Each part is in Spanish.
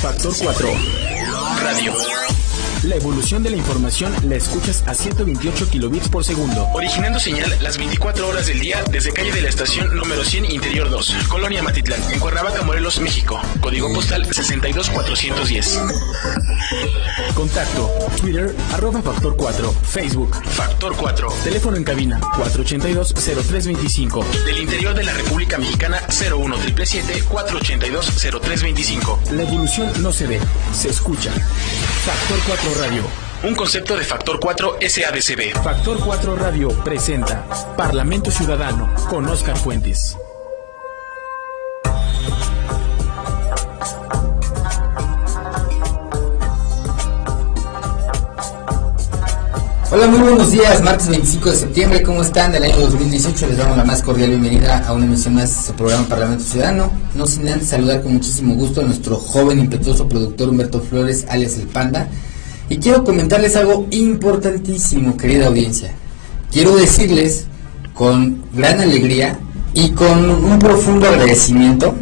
Factor 4 Radio. La evolución de la información la escuchas a 128 kilobits por segundo. Originando señal las 24 horas del día desde calle de la estación número 100 Interior 2, Colonia Matitlán, en Cuernavaca, Morelos, México. Código postal 62410. Contacto: Twitter, @Factor 4, Facebook, Factor 4. Teléfono en cabina, 482-0325. Del interior de la República Mexicana, 01777-482-0325. La evolución no se ve, se escucha. Factor 4 Radio, un concepto de Factor 4 SADCB. Factor 4 Radio presenta Parlamento Ciudadano con Óscar Fuentes. Hola, muy buenos días, martes 25 de septiembre, ¿cómo están? Del año 2018 les damos la más cordial bienvenida a una emisión más de su programa Parlamento Ciudadano. No sin antes saludar con muchísimo gusto a nuestro joven impetuoso productor Humberto Flores, alias El Panda. Y quiero comentarles algo importantísimo, querida audiencia. Quiero decirles con gran alegría y con un profundo agradecimiento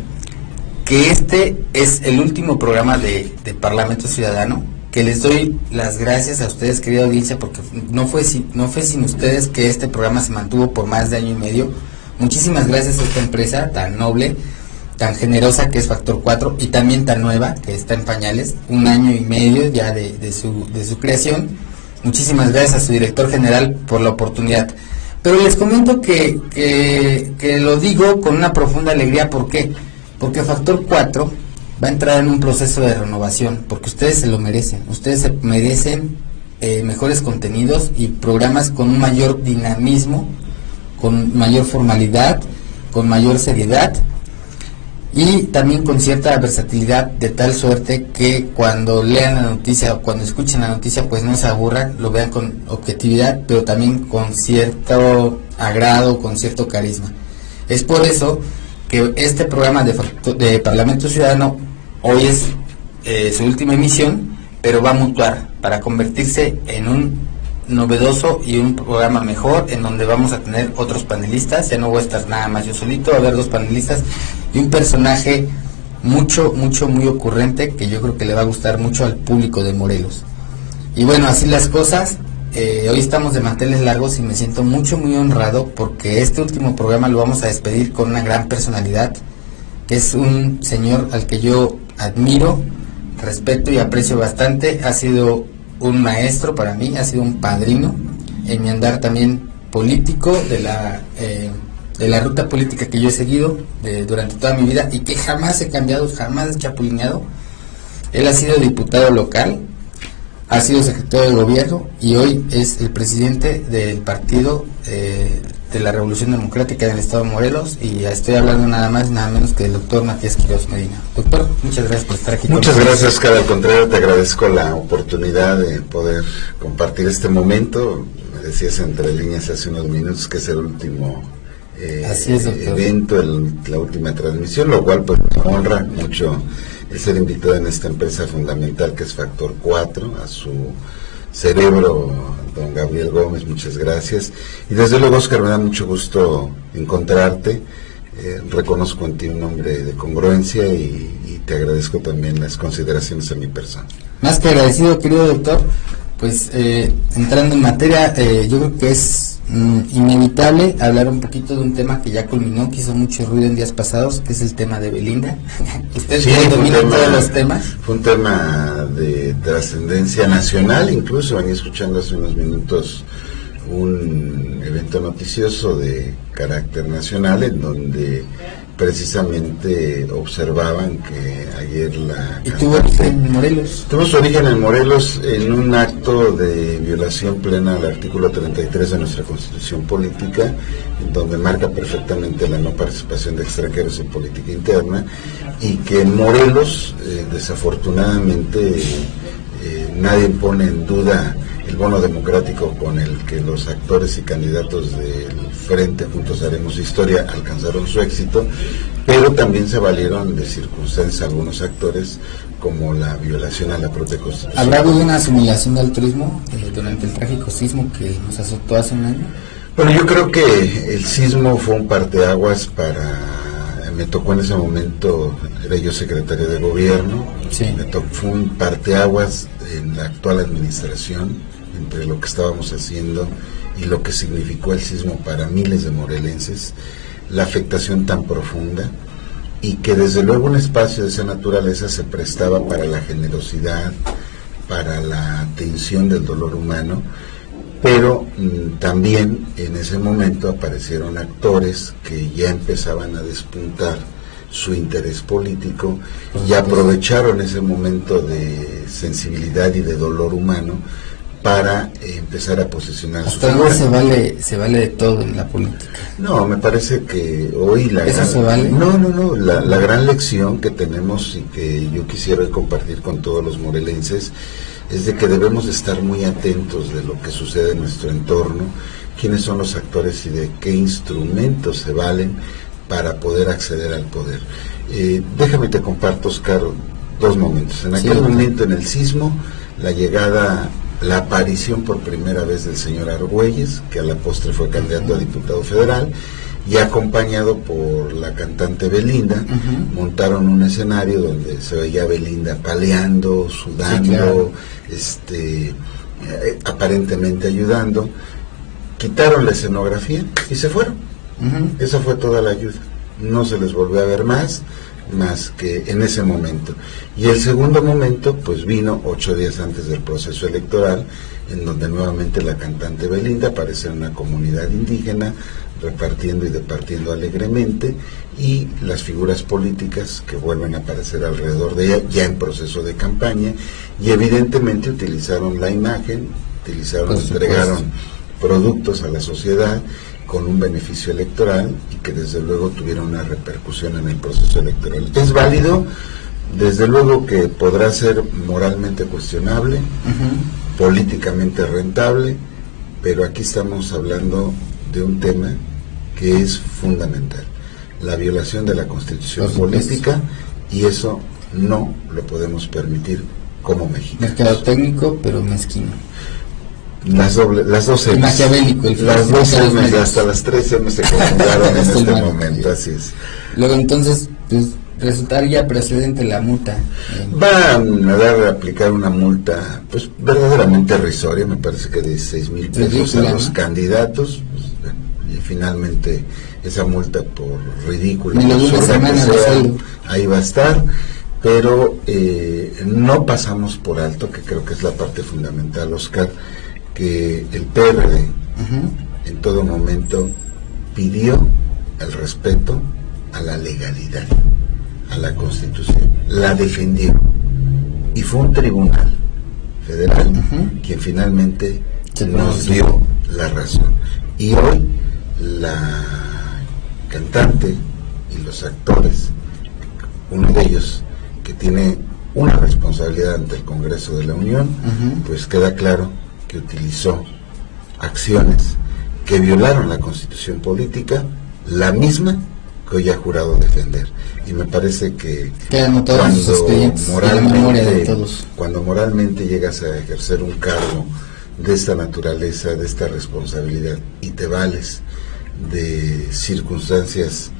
que este es el último programa de Parlamento Ciudadano, que les doy las gracias a ustedes, querida audiencia, porque no fue sin ustedes que este programa se mantuvo por más de año y medio. Muchísimas gracias a esta empresa tan noble, tan generosa que es Factor 4 y también tan nueva, que está en pañales, un año y medio ya de su creación. Muchísimas gracias a su director general por la oportunidad. Pero les comento que lo digo con una profunda alegría. ¿Por qué? Porque Factor 4 va a entrar en un proceso de renovación, porque ustedes se lo merecen. Ustedes se merecen mejores contenidos y programas con un mayor dinamismo, con mayor formalidad, con mayor seriedad y también con cierta versatilidad, de tal suerte que cuando lean la noticia o cuando escuchen la noticia pues no se aburran, lo vean con objetividad, pero también con cierto agrado, con cierto carisma. Es por eso que este programa de Parlamento Ciudadano hoy es su última emisión, pero va a mutar para convertirse en un novedoso y un programa mejor, en donde vamos a tener otros panelistas. Ya no voy a estar nada más yo solito, va a haber dos panelistas y un personaje muy ocurrente, que yo creo que le va a gustar mucho al público de Morelos. Y bueno, así las cosas. Hoy estamos de manteles largos y me siento muy honrado, porque este último programa lo vamos a despedir con una gran personalidad, que es un señor al que yo admiro, respeto y aprecio bastante. Ha sido un maestro para mí, ha sido un padrino en mi andar también político, de la ruta política que yo he seguido durante toda mi vida y que jamás he cambiado, jamás he chapulineado. Él ha sido diputado local, ha sido secretario de gobierno y hoy es el presidente del partido de la Revolución Democrática del Estado de Morelos, y estoy hablando nada más nada menos que del doctor Matías Quiroz Medina. Doctor, muchas gracias por estar aquí. Muchas gracias, Oscar. Al contrario, te agradezco la oportunidad de poder compartir este momento. Me decías entre líneas hace unos minutos que es el último evento, la última transmisión, lo cual pues me honra mucho el ser invitado en esta empresa fundamental que es Factor 4, a su cerebro, don Gabriel Gómez, muchas gracias. Y desde luego, Oscar, me da mucho gusto encontrarte. Reconozco en ti un hombre de congruencia y te agradezco también las consideraciones a mi persona. Más que agradecido, querido doctor. Pues entrando en materia, yo creo que es inevitable hablar un poquito de un tema que ya culminó, que hizo mucho ruido en días pasados, que es el tema de Belinda. Usted sí, domina todos los temas. Fue un tema de trascendencia nacional, incluso venía escuchando hace unos minutos un evento noticioso de carácter nacional en donde precisamente observaban que ayer la... ¿Y tuvo origen en Morelos? Tuvo su origen en Morelos en un acto de violación plena al artículo 33 de nuestra Constitución Política, en donde marca perfectamente la no participación de extranjeros en política interna, y que en Morelos, desafortunadamente, nadie pone en duda el bono democrático con el que los actores y candidatos del Frente Juntos Haremos Historia alcanzaron su éxito, pero también se valieron de circunstancias algunos actores, como la violación a la propia Constitución. ¿Habrá habido una asimilación del turismo durante el trágico sismo que nos azotó hace un año? Bueno, yo creo que el sismo fue un parteaguas para... Me tocó en ese momento, era yo secretario de gobierno, Sí. Fue un parteaguas en la actual administración entre lo que estábamos haciendo y lo que significó el sismo para miles de morelenses, la afectación tan profunda, y que desde luego un espacio de esa naturaleza se prestaba para la generosidad, para la atención del dolor humano, pero también en ese momento aparecieron actores que ya empezaban a despuntar su interés político y aprovecharon ese momento de sensibilidad y de dolor humano para empezar a posicionar su figura. ¿Hasta dónde se vale de todo en la política? No, me parece que hoy ¿Se vale? No, la gran lección que tenemos y que yo quisiera compartir con todos los morelenses es de que debemos de estar muy atentos de lo que sucede en nuestro entorno, quiénes son los actores y de qué instrumentos se valen para poder acceder al poder. Déjame te comparto, Oscar, dos momentos. En aquel momento, en el sismo, la aparición por primera vez del señor Argüelles, que a la postre fue candidato a diputado federal, y acompañado por la cantante Belinda. Montaron un escenario donde se veía a Belinda paleando, sudando, aparentemente ayudando. Quitaron la escenografía y se fueron. Esa fue toda la ayuda. No se les volvió a ver más que en ese momento. Y el segundo momento pues vino 8 días antes del proceso electoral, en donde nuevamente la cantante Belinda aparece en una comunidad indígena repartiendo y departiendo alegremente, y las figuras políticas que vuelven a aparecer alrededor de ella ya en proceso de campaña, y evidentemente utilizaron la imagen, entregaron productos a la sociedad con un beneficio electoral y que desde luego tuvieron una repercusión en el proceso electoral. Es válido, desde luego que podrá ser moralmente cuestionable, políticamente rentable, pero aquí estamos hablando de un tema que es fundamental, la violación de la Constitución política, y eso no lo podemos permitir como México. Mercado técnico, pero mezquino. Las dos M's. Maquiavélico. Las dos M's, hasta las 3 M's se confundaron en este momento, así es. Luego entonces, pues, resultaría precedente la multa. Van a aplicar una multa, pues verdaderamente irrisoria, me parece que de 16,000 pesos a los candidatos, pues, y finalmente esa multa por ridícula, ahí va a estar, pero no pasamos por alto, que creo que es la parte fundamental, Oscar, que el PRD en todo momento pidió el respeto a la legalidad, a la Constitución, la defendió, y fue un tribunal federal quien finalmente nos dio la razón. Y hoy la cantante y los actores, uno de ellos que tiene una responsabilidad ante el Congreso de la Unión, pues queda claro que utilizó acciones que violaron la Constitución política, la misma que hoy ha jurado defender. Y me parece que cuando moralmente llegas a ejercer un cargo de esta naturaleza, de esta responsabilidad, y te vales de circunstancias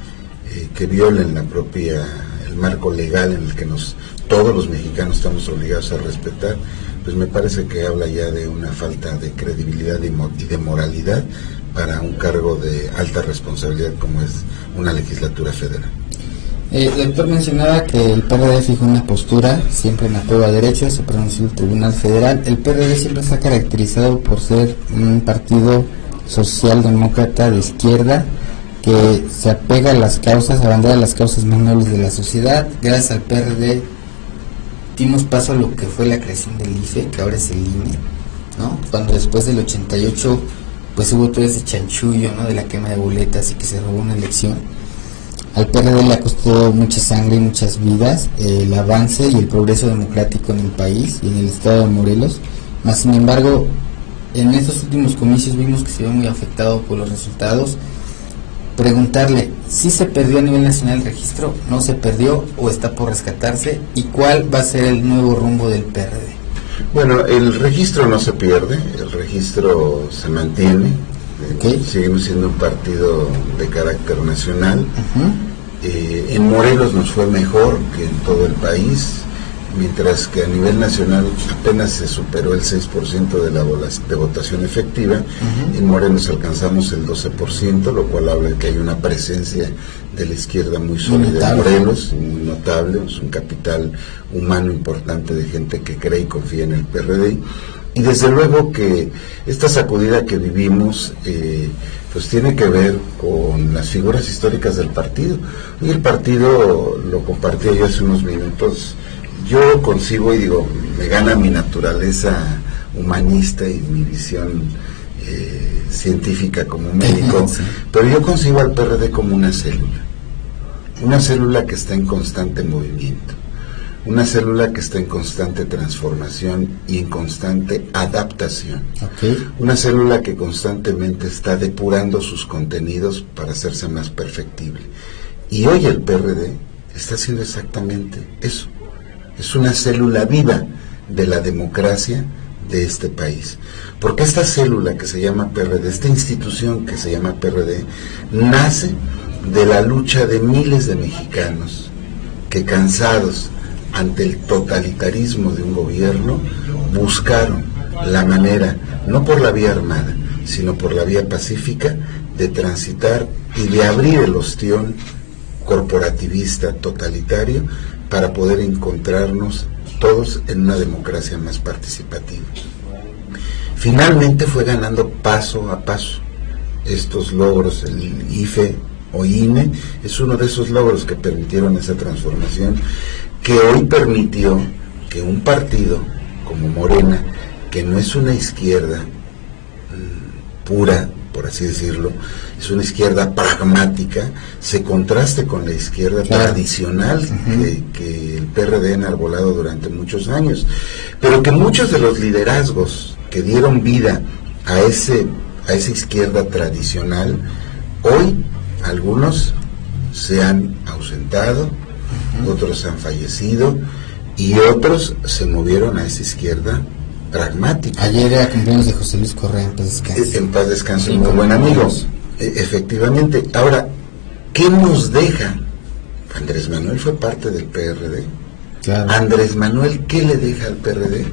que violen el marco legal en el que todos los mexicanos estamos obligados a respetar, pues me parece que habla ya de una falta de credibilidad y de moralidad para un cargo de alta responsabilidad como es una legislatura federal. El doctor mencionaba que el PRD fijó una postura siempre en apego a derechos, se pronunció el Tribunal Federal. El PRD siempre se ha caracterizado por ser un partido socialdemócrata de izquierda que se apega a las causas, abandera las causas más nobles de la sociedad. Gracias al PRD dimos paso a lo que fue la creación del IFE, que ahora es el INE, ¿no? Cuando después del 88 pues hubo todo ese chanchullo, ¿no?, de la quema de boletas y que se robó una elección. Al PRD le ha costado mucha sangre y muchas vidas el avance y el progreso democrático en el país y en el estado de Morelos. Mas sin embargo, en estos últimos comicios vimos que se vio muy afectado por los resultados. Preguntarle, ¿sí se perdió a nivel nacional el registro? ¿No se perdió o está por rescatarse? ¿Y cuál va a ser el nuevo rumbo del PRD? Bueno, el registro no se pierde, el registro se mantiene. Seguimos siendo un partido de carácter nacional. En Morelos nos fue mejor que en todo el país. mientras que a nivel nacional apenas se superó el 6% de votación efectiva. En Morelos alcanzamos el 12%, lo cual habla de que hay una presencia de la izquierda muy sólida en Morelos, muy notable, es un capital humano importante de gente que cree y confía en el PRD. Y desde luego que esta sacudida que vivimos pues tiene que ver con las figuras históricas del partido. Y el partido, lo compartí yo hace unos minutos, yo concibo y digo, me gana mi naturaleza humanista y mi visión científica como médico, pero yo concibo al PRD como una célula que está en constante movimiento, una célula que está en constante transformación y en constante adaptación, una célula que constantemente está depurando sus contenidos para hacerse más perfectible. Y hoy el PRD está haciendo exactamente eso. Es una célula viva de la democracia de este país. Porque esta célula que se llama PRD, esta institución que se llama PRD, nace de la lucha de miles de mexicanos que, cansados ante el totalitarismo de un gobierno, buscaron la manera, no por la vía armada, sino por la vía pacífica, de transitar y de abrir el ostión corporativista totalitario para poder encontrarnos todos en una democracia más participativa. Finalmente fue ganando paso a paso estos logros. El IFE o INE es uno de esos logros que permitieron esa transformación, que hoy permitió que un partido como Morena, que no es una izquierda pura, por así decirlo, es una izquierda pragmática, se contraste con la izquierda tradicional que el PRD ha enarbolado durante muchos años, pero que muchos de los liderazgos que dieron vida a esa izquierda tradicional, hoy algunos se han ausentado, otros han fallecido y otros se movieron a esa izquierda pragmática. Ayer era cumpleaños de José Luis Correa, en paz descanse. En paz descanse, muy buen amigo. Efectivamente. Ahora, ¿qué nos deja? Andrés Manuel fue parte del PRD. Claro. Andrés Manuel, ¿qué le deja al PRD?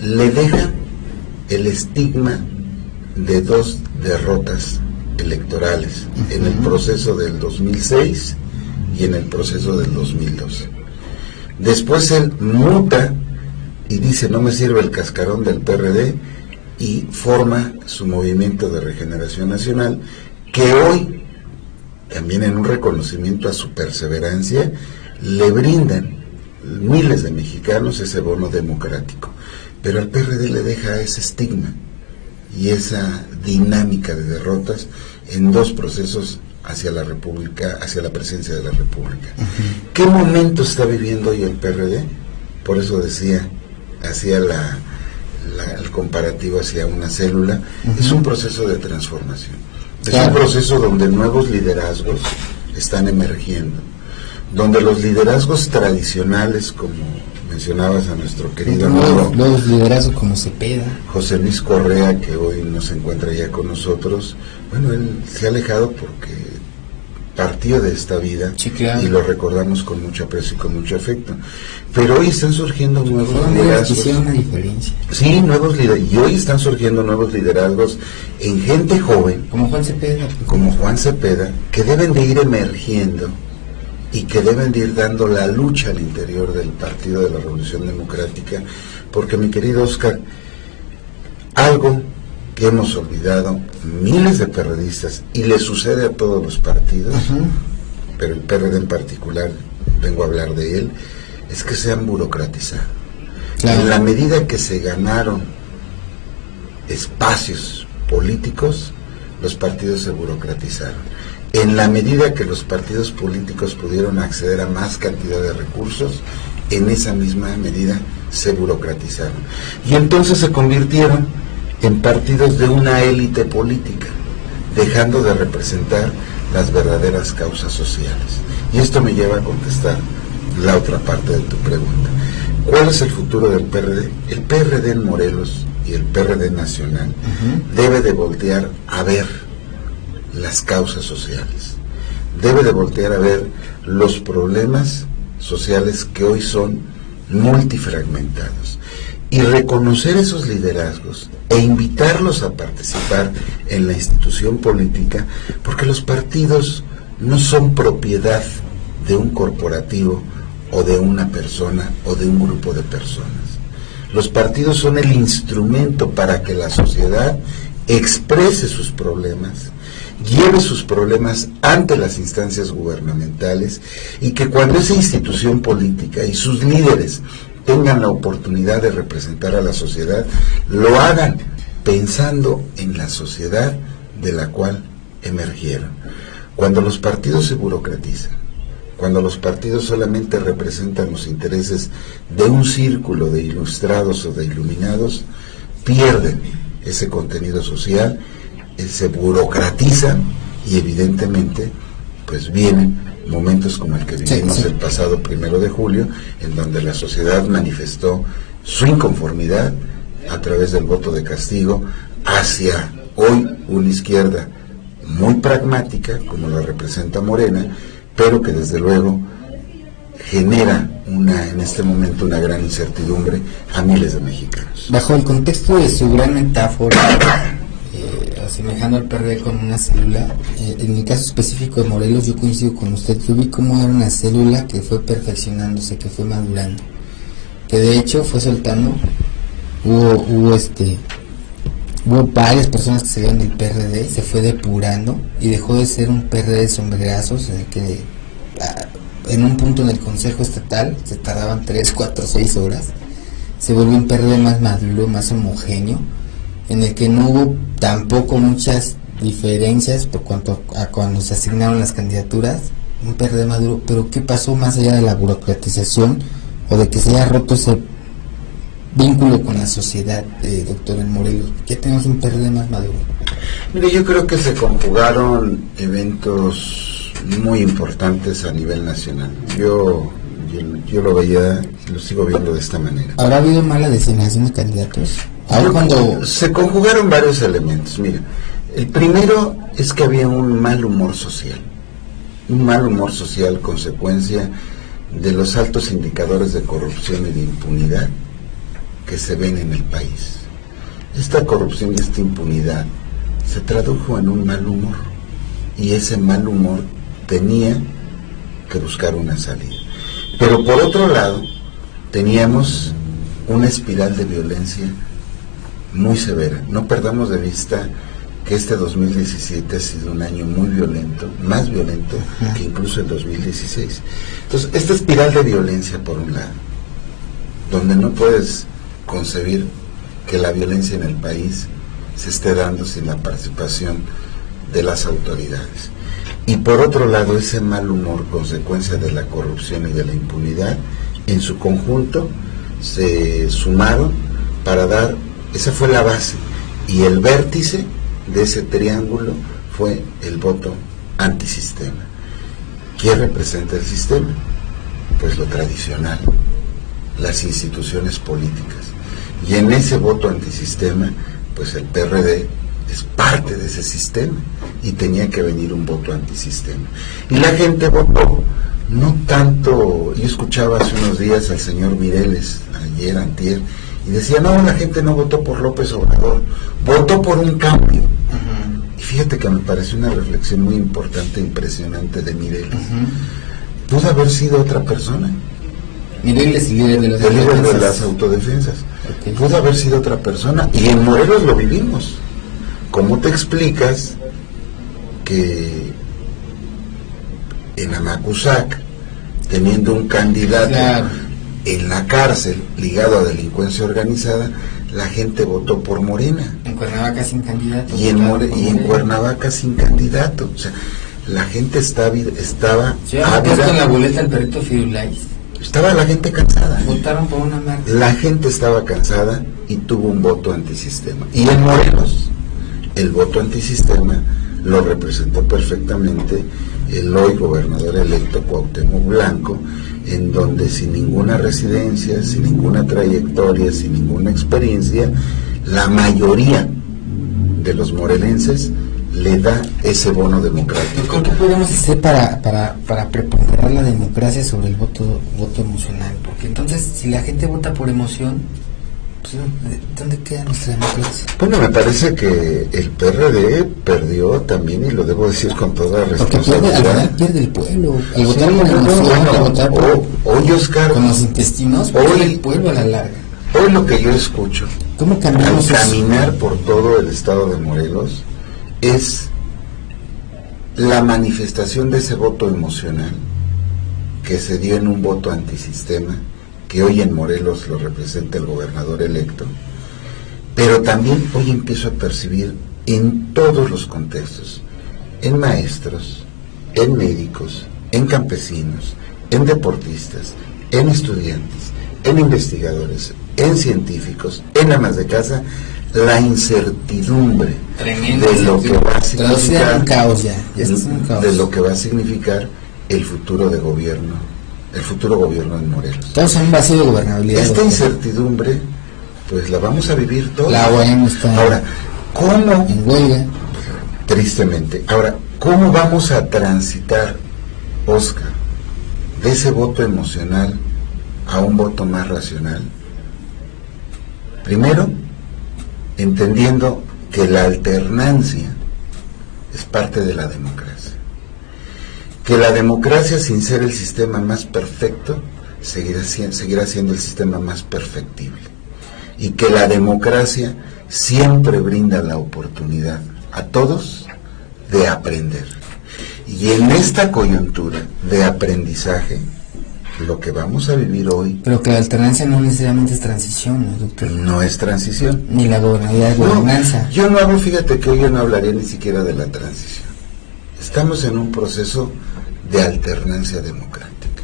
Le deja el estigma de 2 derrotas electorales en el proceso del 2006 y en el proceso del 2012. Después él muta y dice, no me sirve el cascarón del PRD, y forma su movimiento de regeneración nacional, que hoy, también en un reconocimiento a su perseverancia, le brindan miles de mexicanos ese bono democrático. Pero al PRD le deja ese estigma y esa dinámica de derrotas en 2 procesos hacia la República, hacia la presidencia de la República. ¿Qué momento está viviendo hoy el PRD? Por eso decía, hacía el comparativo hacia una célula. Es un proceso de transformación, es un proceso donde nuevos liderazgos están emergiendo, donde los liderazgos tradicionales, como mencionabas a nuestro querido amigo nuevos liderazgos como Cepeda, José Luis Correa, que hoy no se encuentra ya con nosotros, bueno, él se ha alejado porque partió de esta vida, y lo recordamos con mucho aprecio y con mucho afecto. Pero hoy están surgiendo nuevos liderazgos. Una diferencia. Sí, nuevos liderazgos. Y hoy están surgiendo nuevos liderazgos en gente joven. Como Juan Cepeda. Como Juan Cepeda, que deben de ir emergiendo y que deben de ir dando la lucha al interior del Partido de la Revolución Democrática. Porque, mi querido Oscar, algo que hemos olvidado miles de perredistas, y le sucede a todos los partidos, pero el PRD en particular, vengo a hablar de él, es que se han burocratizado. En la medida que se ganaron espacios políticos, los partidos se burocratizaron. En la medida que los partidos políticos pudieron acceder a más cantidad de recursos, en esa misma medida se burocratizaron. Y entonces se convirtieron en partidos de una élite política, dejando de representar las verdaderas causas sociales. Y esto me lleva a contestar la otra parte de tu pregunta. ¿Cuál es el futuro del PRD? El PRD en Morelos y el PRD nacional debe de voltear a ver las causas sociales, debe de voltear a ver los problemas sociales que hoy son multifragmentados, y reconocer esos liderazgos e invitarlos a participar en la institución política, porque los partidos no son propiedad de un corporativo o de una persona o de un grupo de personas. Los partidos son el instrumento para que la sociedad exprese sus problemas, lleve sus problemas ante las instancias gubernamentales, y que cuando esa institución política y sus líderes tengan la oportunidad de representar a la sociedad, lo hagan pensando en la sociedad de la cual emergieron. Cuando los partidos se burocratizan, cuando los partidos solamente representan los intereses de un círculo de ilustrados o de iluminados, pierden ese contenido social, se burocratizan, y evidentemente pues vienen momentos como el que vivimos el pasado 1 de julio, en donde la sociedad manifestó su inconformidad a través del voto de castigo hacia hoy una izquierda muy pragmática, como la representa Morena, pero que desde luego genera en este momento una gran incertidumbre a miles de mexicanos. Bajo el contexto de su gran metáfora, asemejando al PRD con una célula, en el caso específico de Morelos yo coincido con usted. Yo vi cómo era una célula que fue perfeccionándose, que fue madurando, que de hecho fue soltando. Hubo varias personas que se dieron del PRD, se fue depurando y dejó de ser un PRD de sombrerazos, en el que en un punto en el Consejo Estatal se tardaban 3, 4, 6 horas. Se volvió un PRD más maduro, más homogéneo, en el que no hubo tampoco muchas diferencias por cuanto a cuando se asignaron las candidaturas. Un PRD maduro. Pero ¿qué pasó más allá de la burocratización o de que se haya roto ese vínculo con la sociedad, doctor en Morelos? ¿Qué tenemos un PRD más maduro? Mire, yo creo que se conjugaron eventos muy importantes a nivel nacional. Yo lo veía, lo sigo viendo de esta manera. ¿Habrá habido mala designación de candidatos? Se conjugaron varios elementos. Mira, el primero es que había un mal humor social, consecuencia de los altos indicadores de corrupción y de impunidad que se ven en el país. Esta corrupción y esta impunidad se tradujo en un mal humor, y ese mal humor tenía que buscar una salida. Pero por otro lado, teníamos una espiral de violencia muy severa. No perdamos de vista que este 2017 ha sido un año muy violento, más violento que incluso el 2016. Entonces, esta espiral de violencia, por un lado, donde no puedes concebir que la violencia en el país se esté dando sin la participación de las autoridades. Y por otro lado, ese mal humor, consecuencia de la corrupción y de la impunidad, en su conjunto se sumaron para dar. Esa fue la base, y el vértice de ese triángulo fue el voto antisistema. ¿Qué representa el sistema? Pues lo tradicional, las instituciones políticas. Y en ese voto antisistema, pues el PRD es parte de ese sistema, y tenía que venir un voto antisistema. Y la gente votó, no tanto. Yo escuchaba hace unos días al señor Mireles, ayer, antier, y decía, no, la gente no votó por López Obrador, votó por un cambio. Y fíjate que me pareció una reflexión muy importante, impresionante de Mireles. Pudo haber sido otra persona. Mireles, líder de las autodefensas. Okay. Pudo haber sido otra persona, y en Morelos lo vivimos. ¿Cómo te explicas que en Amacuzac, teniendo un candidato en la cárcel ligado a delincuencia organizada, la gente votó por Morena? En Cuernavaca sin candidato. Y en Cuernavaca sin candidato. O sea, la gente estaba ávida. En la boleta el perrito Firulais. Estaba la gente cansada. Votaron por una marca. La gente estaba cansada y tuvo un voto antisistema. Y en Morelos, el voto antisistema lo representó perfectamente el hoy gobernador electo Cuauhtémoc Blanco, en donde sin ninguna residencia, sin ninguna trayectoria, sin ninguna experiencia, la mayoría de los morelenses le da ese bono democrático. ¿Qué podemos hacer para preponderar la democracia sobre el voto emocional, por porque entonces si la gente vota por emoción, pues, ¿dónde queda nuestra democracia? Bueno, me parece que el PRD perdió también, y lo debo decir con toda responsabilidad. Pierde el pueblo. Al votar por emoción, al votar hoy, Oscar, con los intestinos, pierde el pueblo a la larga. Hoy lo que yo escucho, ¿cómo cambiamos al caminar por todo el estado de Morelos, es la manifestación de ese voto emocional que se dio en un voto antisistema, que hoy en Morelos lo representa el gobernador electo, pero también hoy empiezo a percibir en todos los contextos, en maestros, en médicos, en campesinos, en deportistas, en estudiantes, en investigadores, en científicos, en amas de casa, la incertidumbre de lo que va a significar, de lo que va a significar el futuro de gobierno, el futuro gobierno en Morelos. Todos son un vacío de gobernabilidad. Esta incertidumbre, pues la vamos a vivir todos. La OEM está ahora, ¿cómo? En huelga. Tristemente. Ahora, ¿cómo vamos a transitar, Oscar, de ese voto emocional a un voto más racional? Primero, entendiendo que la alternancia es parte de la democracia. Que la democracia, sin ser el sistema más perfecto, seguirá siendo el sistema más perfectible. Y que la democracia siempre brinda la oportunidad a todos de aprender. Y en esta coyuntura de aprendizaje, lo que vamos a vivir hoy... Pero que la alternancia no necesariamente es transición, ¿no, doctor? No es transición. Ni la gobernabilidad es gobernanza. No, yo no hago, fíjate que hoy yo no hablaría ni siquiera de la transición. Estamos en un proceso de alternancia democrática.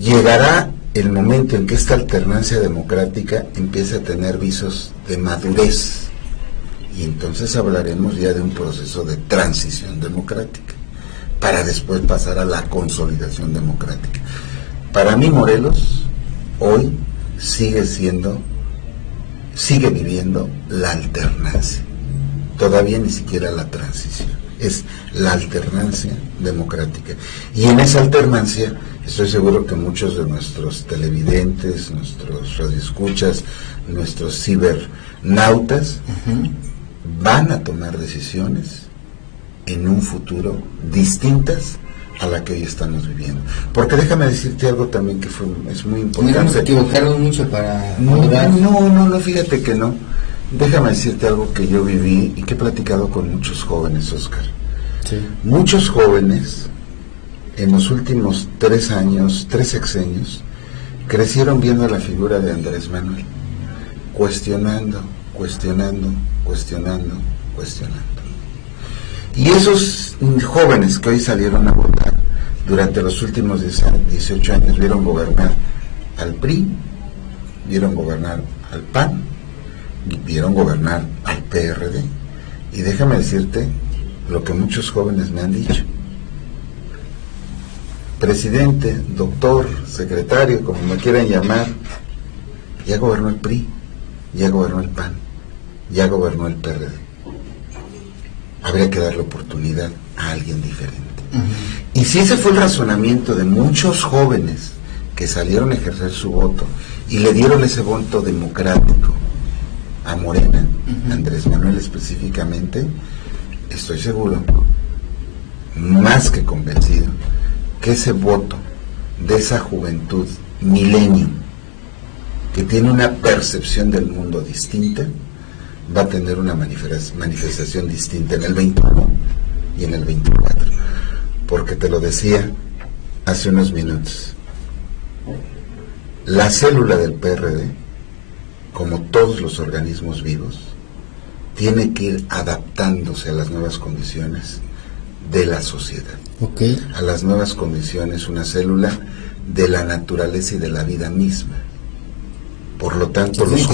Llegará el momento en que esta alternancia democrática empiece a tener visos de madurez, y entonces hablaremos ya de un proceso de transición democrática, para después pasar a la consolidación democrática. Para mí Morelos hoy sigue viviendo la alternancia, todavía ni siquiera la transición, es la alternancia democrática. Y en esa alternancia estoy seguro que muchos de nuestros televidentes, nuestros radioescuchas, nuestros cibernautas van a tomar decisiones en un futuro distintas a la que hoy estamos viviendo. Porque déjame decirte algo también que es muy importante. Nos equivocaron mucho para... No, fíjate que no. Déjame decirte algo que yo viví y que he platicado con muchos jóvenes, Oscar. Sí. Muchos jóvenes en los últimos 3 sexenios, crecieron viendo la figura de Andrés Manuel, cuestionando. Y esos jóvenes que hoy salieron a votar durante los últimos 18 años vieron gobernar al PRI, vieron gobernar al PAN, vieron gobernar al PRD. Y déjame decirte lo que muchos jóvenes me han dicho. Presidente, doctor, secretario, como me quieran llamar, ya gobernó el PRI, ya gobernó el PAN, ya gobernó el PRD. Habría que darle oportunidad a alguien diferente. Y si ese fue el razonamiento de muchos jóvenes que salieron a ejercer su voto y le dieron ese voto democrático a Morena, Andrés Manuel específicamente, estoy seguro, más que convencido, que ese voto de esa juventud millennium que tiene una percepción del mundo distinta, va a tener una manifestación distinta en el 21 y en el 24. Porque te lo decía hace unos minutos, la célula del PRD, como todos los organismos vivos, tiene que ir adaptándose a las nuevas condiciones de la sociedad. A las nuevas condiciones, una célula de la naturaleza y de la vida misma. Por lo tanto, los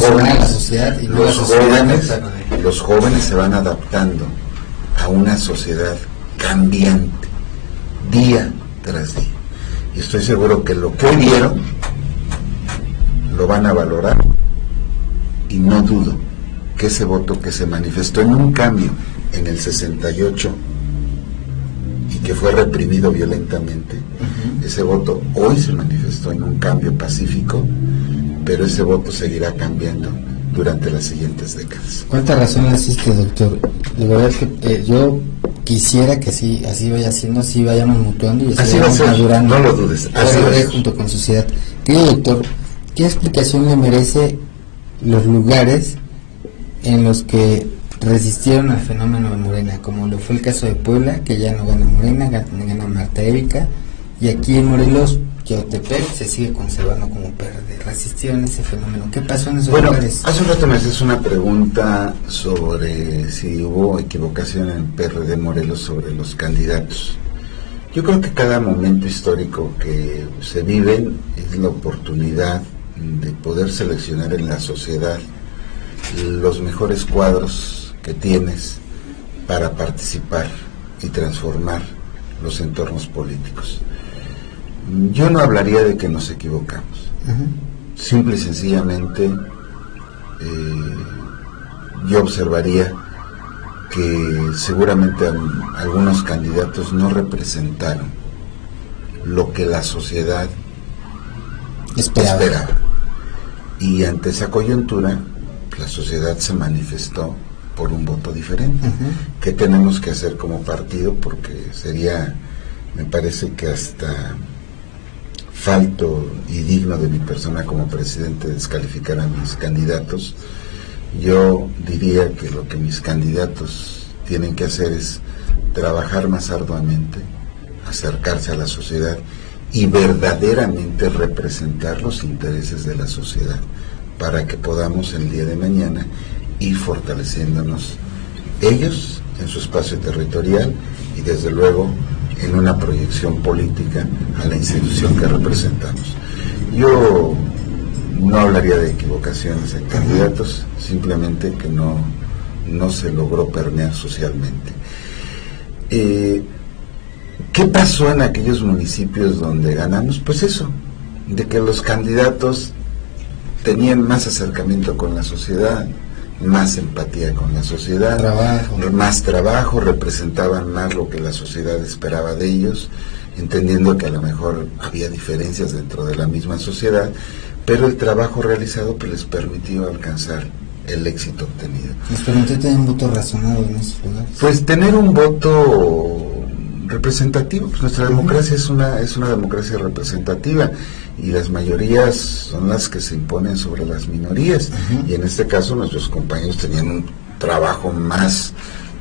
jóvenes se van adaptando a una sociedad cambiante, día tras día. Y estoy seguro que lo que hoy vieron, lo van a valorar, y no dudo que ese voto que se manifestó en un cambio en el 68 y que fue reprimido violentamente, ese voto hoy se manifestó en un cambio pacífico, pero ese voto seguirá cambiando durante las siguientes décadas. ¿Cuánta razón le asiste, doctor? De verdad que yo quisiera que así vaya siendo, así vayamos mutuando y así vayamos madurando. No lo dudes. Junto con sociedad. Querido doctor, ¿qué explicación le merece los lugares en los que resistieron al fenómeno de Morena, como lo fue el caso de Puebla, que ya no gana Morena, gana Marta Évica, y aquí en Morelos, Yautepec se sigue conservando como PRD? ¿Resistieron ese fenómeno? ¿Qué pasó en esos lugares? Hace un rato me haces una pregunta sobre si hubo equivocación en PRD Morelos sobre los candidatos. Yo creo que cada momento histórico que se vive es la oportunidad de poder seleccionar en la sociedad los mejores cuadros que tienes para participar y transformar los entornos políticos. Yo no hablaría de que nos equivocamos. Simple y sencillamente yo observaría que seguramente algunos candidatos no representaron lo que la sociedad esperaba. Y ante esa coyuntura, la sociedad se manifestó por un voto diferente. ¿Qué tenemos que hacer como partido? Porque sería, me parece que hasta falto y digno de mi persona como presidente descalificar a mis candidatos. Yo diría que lo que mis candidatos tienen que hacer es trabajar más arduamente, acercarse a la sociedad y verdaderamente representar los intereses de la sociedad para que podamos el día de mañana ir fortaleciéndonos ellos en su espacio territorial y desde luego en una proyección política a la institución que representamos. Yo no hablaría de equivocaciones en candidatos, simplemente que no se logró permear socialmente. ¿Qué pasó en aquellos municipios donde ganamos? Pues eso, de que los candidatos tenían más acercamiento con la sociedad, más empatía con la sociedad, más trabajo, representaban más lo que la sociedad esperaba de ellos, entendiendo que a lo mejor había diferencias dentro de la misma sociedad, pero el trabajo realizado pues les permitió alcanzar el éxito obtenido. ¿Les permitió tener un voto razonado en esos lugares? Pues tener un voto representativo, pues nuestra democracia es una democracia representativa y las mayorías son las que se imponen sobre las minorías, y en este caso nuestros compañeros tenían un trabajo más,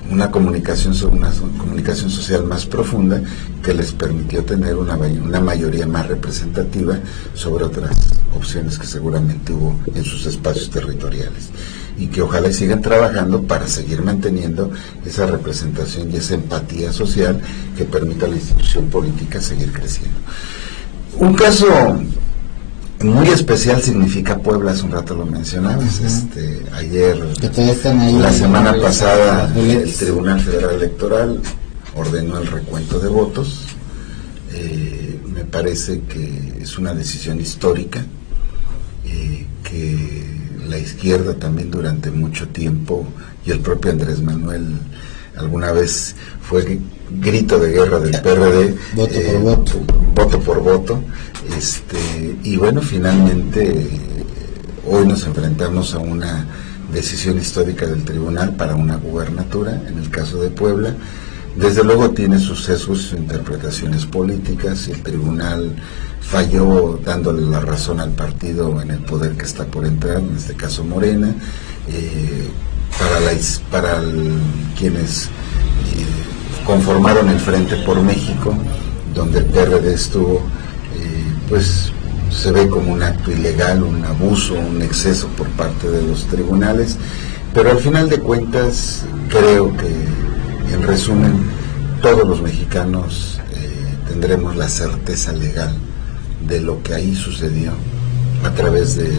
una comunicación social más profunda que les permitió tener una mayoría más representativa sobre otras opciones que seguramente hubo en sus espacios territoriales, y que ojalá y sigan trabajando para seguir manteniendo esa representación y esa empatía social que permita a la institución política seguir creciendo. Un caso muy especial significa Puebla, hace un rato lo mencionabas. Ayer, la semana pasada, el Tribunal Federal Electoral ordenó el recuento de votos. Me parece que es una decisión histórica, que la izquierda también durante mucho tiempo, y el propio Andrés Manuel alguna vez fue grito de guerra del PRD, voto por voto, y bueno, finalmente hoy nos enfrentamos a una decisión histórica del tribunal para una gubernatura, en el caso de Puebla. Desde luego tiene sus sesgos y sus interpretaciones políticas, y el tribunal falló dándole la razón al partido en el poder que está por entrar, en este caso Morena. Para quienes conformaron el Frente por México, donde el PRD estuvo, pues se ve como un acto ilegal, un abuso, un exceso por parte de los tribunales, pero al final de cuentas creo que, en resumen, todos los mexicanos tendremos la certeza legal de lo que ahí sucedió a través del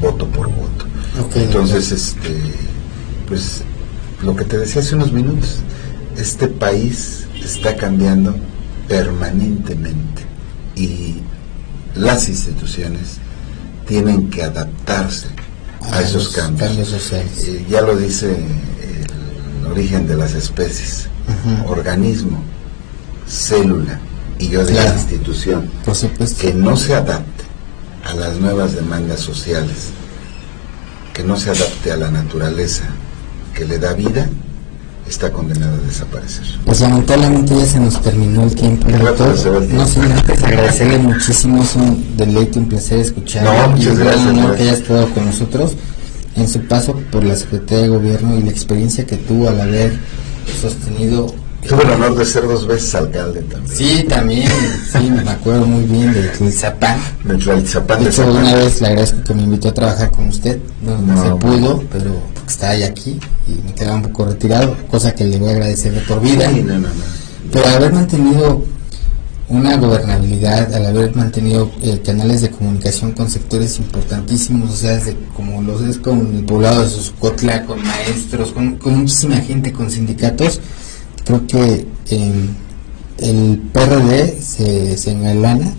voto por voto. Entonces, pues lo que te decía hace unos minutos, este país está cambiando permanentemente y las instituciones tienen que adaptarse a esos cambios sociales. Ya lo dice el origen de las especies, organismo célula y yo de la institución que no se adapte a las nuevas demandas sociales, que no se adapte a la naturaleza que le da vida, está condenado a desaparecer. Pues lamentablemente ya se nos terminó el tiempo, doctor. No sin antes agradecerle muchísimo, es un deleite, un placer escuchar. Muchas y un gracias, gran honor que haya estado con nosotros en su paso por la Secretaría de Gobierno y la experiencia que tuvo al haber sostenido. Tuve el honor de ser 2 veces alcalde también. Sí, también, sí, me acuerdo muy bien de Tlaltizapán. De Tlaltizapán. De hecho, una vez le agradezco que me invitó a trabajar con usted. No se pudo, pero está ahí aquí y me quedaba un poco retirado, cosa que le voy a agradecer de por vida. Sí, Pero al haber mantenido una gobernabilidad, al haber mantenido canales de comunicación con sectores importantísimos, o sea, desde como los es con el poblado de Sosocotla, con maestros, con muchísima gente, con sindicatos, creo que el PRD se engalana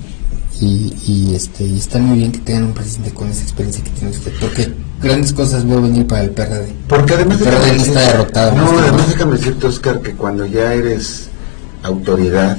y está muy bien que tengan un presidente con esa experiencia que tiene usted, porque grandes cosas veo venir para el PRD. Porque además el PRD no está derrotado. No, además déjame decirte, Oscar, que cuando ya eres autoridad,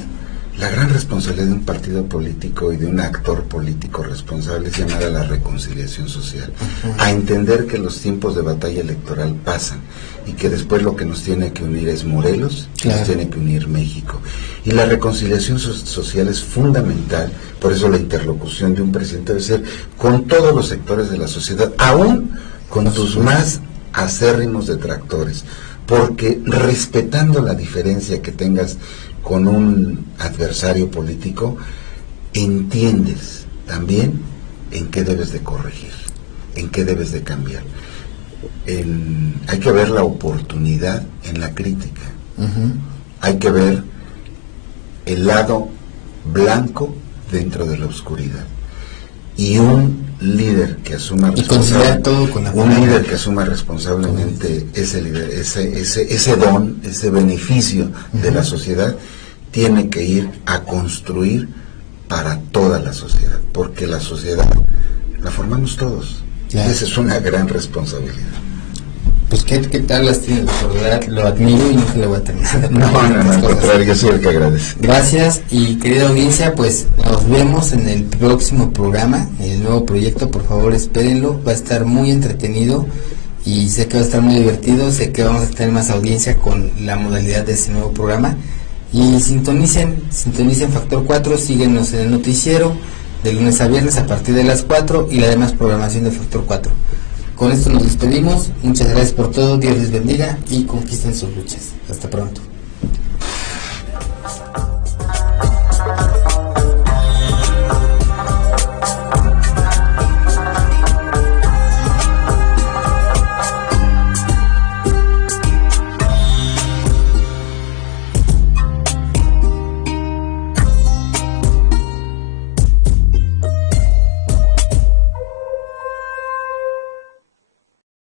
la gran responsabilidad de un partido político y de un actor político responsable es llamar a la reconciliación social, a entender que los tiempos de batalla electoral pasan y que después lo que nos tiene que unir es Morelos, nos tiene que unir México. Y la reconciliación social es fundamental, por eso la interlocución de un presidente debe ser con todos los sectores de la sociedad, aún con tus más acérrimos detractores, porque respetando la diferencia que tengas con un adversario político, entiendes también en qué debes de corregir, en qué debes de cambiar. Hay que ver la oportunidad en la crítica. Hay que ver el lado blanco dentro de la oscuridad. Y un líder que asuma responsablemente ese don, ese beneficio de la sociedad, tiene que ir a construir para toda la sociedad, porque la sociedad la formamos todos. Esa es una gran responsabilidad. Pues qué tal las tiene, por verdad, lo admiro y no se le voy a terminar. No, al contrario, yo soy el que agradece. Gracias, y querida audiencia, pues nos vemos en el próximo programa, en el nuevo proyecto. Por favor espérenlo, va a estar muy entretenido y sé que va a estar muy divertido, sé que vamos a tener más audiencia con la modalidad de ese nuevo programa. Y sintonicen Factor 4, síguenos en el noticiero de lunes a viernes a partir de las 4 y la demás programación de Factor 4. Con esto nos despedimos, muchas gracias por todo, Dios les bendiga y conquisten sus luchas. Hasta pronto.